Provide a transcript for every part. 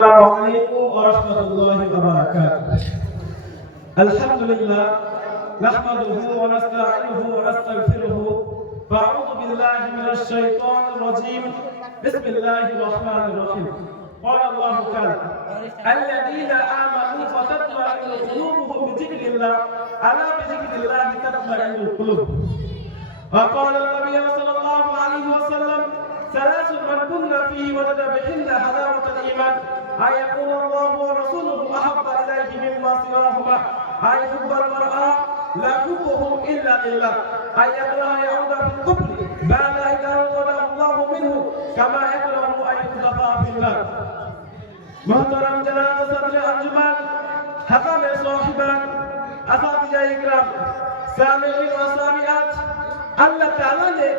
السلام عليكم ورحمة الله وبركاته. الحمد لله نحمده ونستعينه ونستغفره فأعوذ بالله من الشيطان الرجيم. بسم الله الرحمن الرحيم. قال الله تعالى: الذين آمنوا فتطمئن قلوبهم بذكر الله ألا بذكر الله تطمئن القلوب. وقال النبي صلى الله عليه وسلم: ثلاث من كن فيه وجد بهن حلاوة الإيمان أن يكون الله ورسوله أحب إليه مما سواهما أن يحب المرأة لا يحبه إلا لله أن يكره يعود في الكفر بعد إذا رضاه الله منه كما يكره أن يقذف في النار. محترم جناب صدر انجمن، حکم صاحبان، اساتذہ اکرام، سامعین و سامعات، اللہ تعالیٰ نے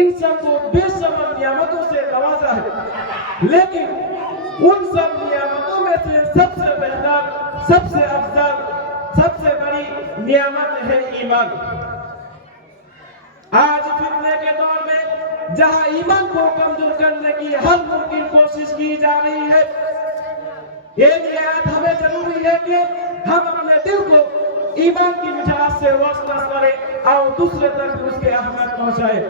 انسان کو بے شمار نعمتوں سے نوازا ہے، لیکن ان سب نعمتوں میں سے سب سے بہتر، سب سے افضل، سب سے بڑی نعمت ہے ایمان۔ آج فتنے کے دور میں جہاں ایمان کو کمزور کرنے کی ہر ممکن کوشش کی جا رہی ہے، یہ آیت ہمیں ضروری ہے کہ ہم اپنے دل کو ایمان کی مٹھاس سے روشن کریں اور دوسرے تک اس کے اہمیت پہنچائیں۔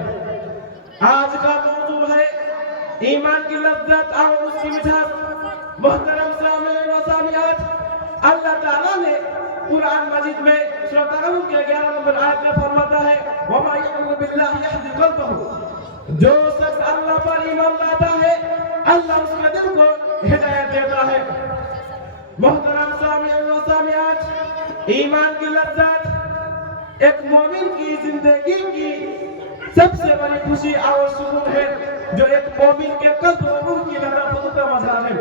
آج کا موضوع ہے ایمان کی لذت اور اس کی مٹھاس۔ محترم سامعین و سامعات، اللہ تعالیٰ نے قرآن مجید میں سورۃ النور کے 11 نمبر آیت میں فرماتا ہے: وَمَا يُؤْمِنُ بِاللَّهِ يَهْدِ قَلْبَهُ۔ جو شخص اللہ پر ایمان لاتا ہے، اللہ اس کے دل کو ہدایت دیتا ہے۔ محترم سامعین و سامعات، ایمان کی لذت ایک مومن کی زندگی کی سب سے بڑی خوشی اور سکون ہے، جو ایک مومن کے قلب و روح کی نظافت کا مظہر ہے۔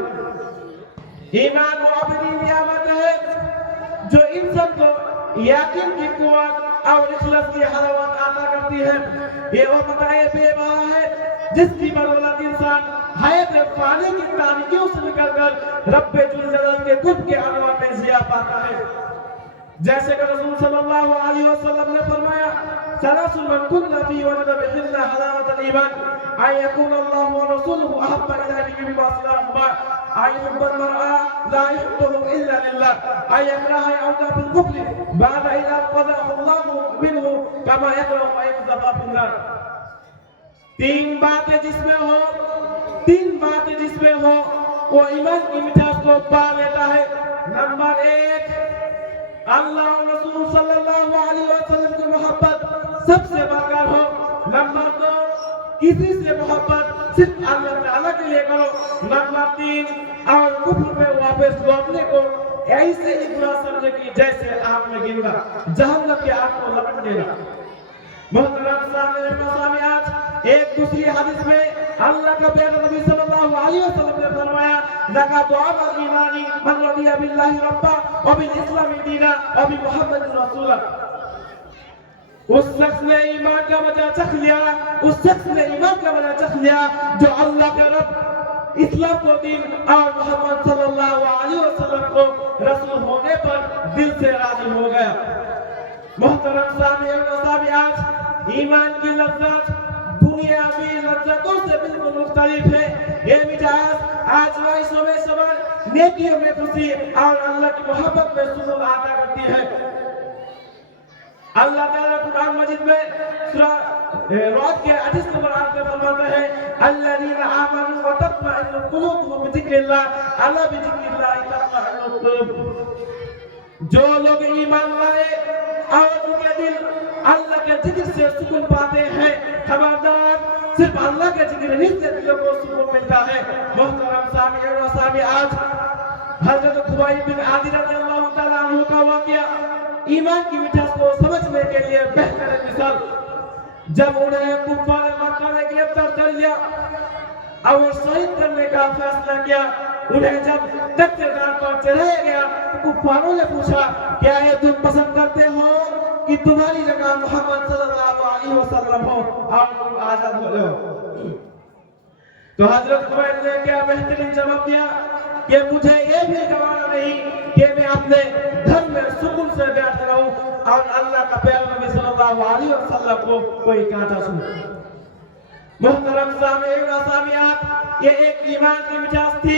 ایمان وہ اپنی نعمت ہے جو انسان کو یقین کی قوت اور اخلاص کی حلاوت عطا کرتی ہے۔ یہ وہ متاع بے بہا ہے جس کی بدولت انسان حیات فانی کی تاریکیوں سے نکل کر رب جل جلال کے قرب کے انوار میں ضیا پاتا ہے۔ جیسے کہ رسول صلی اللہ علیہ وسلم نے فرمایا: ثلاث من كن فيه وجد بهن حلاوة الإيمان أن يكون الله ورسوله أحب إليه مما سواهما أن يحب المرأة لا يحبه إلا لله أن يكره يعود في الكفر بعد إذا قذفه الله منه كما يكره أن يقذف في النار۔ تین باتیں جس میں ہو وہ ایمان کی مٹھاس کو پا لیتا ہے۔ نمبر 1، اللہ و رسول صلی اللہ علیہ وسلم کی محبت سب سے بڑھ کر ہو۔ نمبر 2، کسی سے محبت صرف اللہ تعالیٰ کے لیے کرو۔ نمبر 3، اور کفر میں واپس لوٹنے کو ایسے ہی برا سمجھے کہ جیسے آگ میں گرنا، جہنم کے آگ کو لپٹ دینا۔ محترم سامعین و سامعات، ایک دوسری حدیث میں اللہ کا پیارا نبی صلی اللہ علیہ وسلم نے فرمایا: زکات الایمان من رضی باللہ ربا وبالاسلام دینا وبمحمد رسولا۔ اس شخص نے ایمان کا مزہ چکھ لیا، جو اللہ کے رب، اسلام کو دین اور محمد صلی اللہ علیہ وسلم کو رسول ہونے پر دل سے راضی ہو گیا۔ محترم سامعین و سامعات، ایمان کی لذت دنیاوی لذتوں سے بالکل مختلف ہے۔ یہ مٹھاس آزمائشوں میں صبر، نیکیوں میں خوشی اور اللہ کی محبت میں سکون عطا کرتی ہے۔ اللہ تعالیٰ قرآن مجید میں سورہ رعد کے 28 نمبر آیت میں فرماتا ہے: الذین آمنوا وتطمئن قلوبهم بذکر اللہ الا بذکر اللہ تطمئن القلوب۔ جو لوگ ایمان لائے اور ان کے دل اللہ کے ذکر سے سکون پاتے ہیں، خبردار صرف اللہ کے ذکر ہی سے دلوں کو سکون ملتا ہے۔ محترم سامعین و سامعات، حضرت خبیب بن عادی رضی اللہ تعالیٰ عنہ کا واقعہ ایمان کی مٹھاس کو سمجھنے کے لیے بہترین مثال۔ جب انہیں کفار مکہ نے گرفتار کر لیا اور شہید کرنے کا فیصلہ کیا، انہیں جب تختے دار پر چڑھایا گیا تو کفاروں نے پوچھا: کیا یہ تم پسند کرتے ہو کہ تمہاری جگہ محمد صلی اللہ علیہ وسلم ہو اور تم آزاد ہو جاؤ؟ تو حضرت خبیب نے کیا بہترین جواب دیا کہ مجھے یہ بھی گوارا نہیں کہ میں اپنے گھر میں سکون سے بیٹھ رہوں اور اللہ کا پیغمبر نبی صلی اللہ علیہ وسلم کو کوئی کانٹا سنو۔ محترم سامعین و سامعات، یہ ایک ایمان کی مٹھاس تھی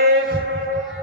1,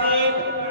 3,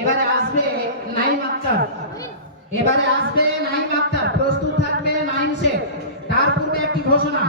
এবারে আসবে নাইম আক্তার। প্রস্তুত থাকবে নাইম শেখ। তার পূর্বে একটি ঘোষণা।